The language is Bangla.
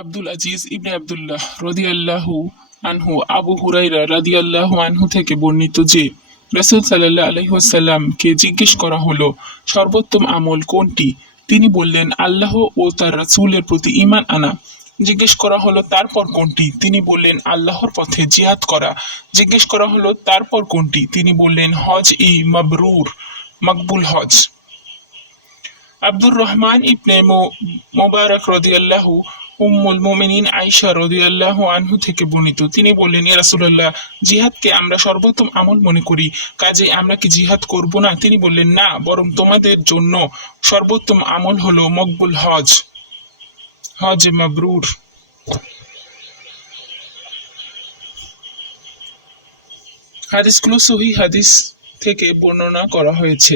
আব্দুল আজিজ ইবনে আব্দুল্লাহ রাদিয়াল্লাহু আনহু আবু হুরাইরা রাদিয়াল্লাহু আনহু থেকে বর্ণিত যে রাসূল সাল্লাল্লাহু আলাইহি ওয়াসাল্লামকে জিজ্ঞেস করা হলো সর্বোত্তম আমল কোনটি। তিনি বললেন আল্লাহ ও তার রাসূলের প্রতি ঈমান আনা। জিজ্ঞেস করা হলো তারপর কোনটি। তিনি বললেন আল্লাহর পথে জিহাদ করা। জিজ্ঞেস করা হলো তারপর কোনটি। তিনি বললেন হজ ই মাবরুর, মকবুল হজ। আব্দুর রহমান ইবনে মোবারক রাদিয়াল্লাহু উম্মুল মুমিনিন আয়েশা রাদিয়াল্লাহু আনহু থেকে বর্ণিত, তিনি বললেন ইয়া রাসূলুল্লাহ, জিহাদকে আমরা সর্বোত্তম আমল মনে করি, কাজে আমরা কি জিহাদ করব না? তিনি বললেন না, বরং তোমাদের জন্য সর্বোত্তম আমল হলো মকবুল হজ, হজ মাবরুর। হাদিসগুলো সহিহ হাদিস থেকে বর্ণনা করা হয়েছে।